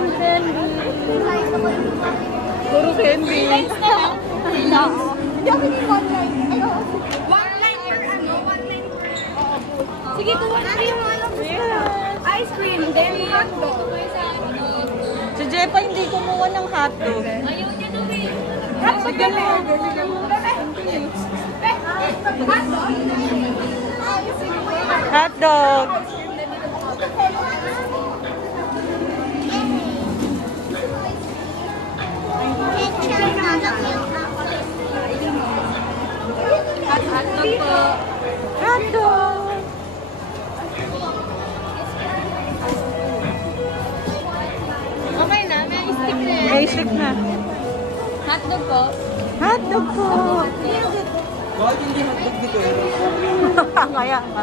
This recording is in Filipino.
Cotton candy. Puro candy. Hindi ako hindi one line. One line per ano? One line per... Sige, kuha na yung ice cream. Then hotdog. Si Jepa hindi kumuha ng hotdog. Ayaw niya na eh. Sige mo. Hotdog. Hotdog po. Hotdog. Okay na, may stick na yan. May stick na. Hotdog po. Hotdog po. Bakit hindi hotdog dito? Kaya nga.